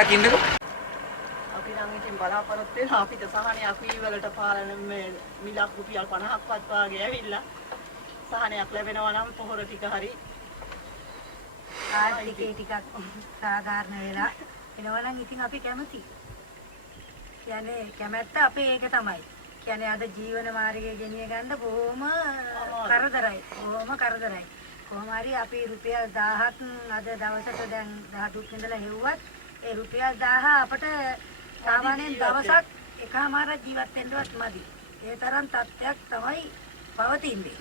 පොඩ්ඩක් ඉන්නකෝ. අපි නම් ඉතින් බලාපොරොත්තු වෙනවා අපිට සහනයක් වී වලට පාලන මේ මිලක් රුපියල් 50ක්වත් වාගේ ඇවිල්ලා සහනයක් ලැබෙනවා නම් පොහොර ටික හරි ආර්ථිකේ ටිකක් සාධාරණ වෙලා එනවා නම් ඉතින් අපි කැමතියි. කියන්නේ කැමැත්ත අපේ ඒක තමයි. කියන්නේ අද ජීවන මාර්ගය ගෙනිය ගන්න බොහොම කරදරයි. බොහොම කරදරයි. කොහොම හරි අපි රුපියල් 1000ක් අද දවසට දැන් 10 ඉඳලා හෙව්වත් ඒ රුපියල් 1000 අපට සාමාන්‍යයෙන් දවසක් එකමාර ජීවත් වෙන්නවත් මදි. ඒ තරම් තත්ත්වයක් තමයි පවතින්නේ.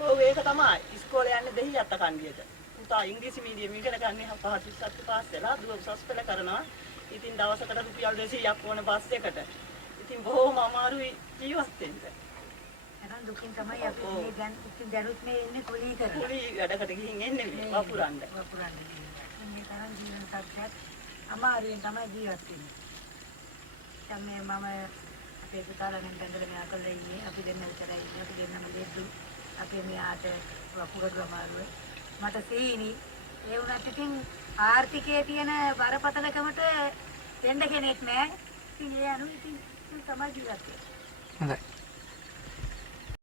ඔව් ඒක තමයි. ඉස්කෝලේ යන්නේ දෙහියත් කන්දියට. පුතා ඉංග්‍රීසි මීඩියම් ඉගෙන ගන්න පහසුසත් පාස් වෙලා දුව උසස් පෙළ කරනවා. ඉතින් දවසකට රුපියල් 200ක් ඕන බස් එකට. ඉතින් බොහොම අමාරුයි ජීවත් වෙන්න. එහෙනම් දුකින් තමයි අපි මේ දැන් ඉතින් දරුත් මේ ඉන්නේ කුලී කරලා. කුලී වැඩකට ගිහින් එන්නේ මේ වපුරන්න. මේ තරම් ජීවන තත්ත්වයක් අමාරුවෙන් තමයි ජීවත් වෙන්නේ. දැන් මේ මම අපේ පුතාලගෙන් බැඳලා මෙයා කරලා ඉන්නේ. අපි දෙන්න විතරයි ඉන්නේ. අපි දෙන්නම දෙද්දු. අපේ මෙයාට වපුරගම අමාරුයි. මට සීනි ඒ වුණත් ඉතින් ආර්ථිකයේ තියෙන බරපතලකමට දෙන්න කෙනෙක් නැහැ. ඉතින් ඒ අනුව ඉතින් තමයි ජීවත් වෙන්නේ. හොඳයි.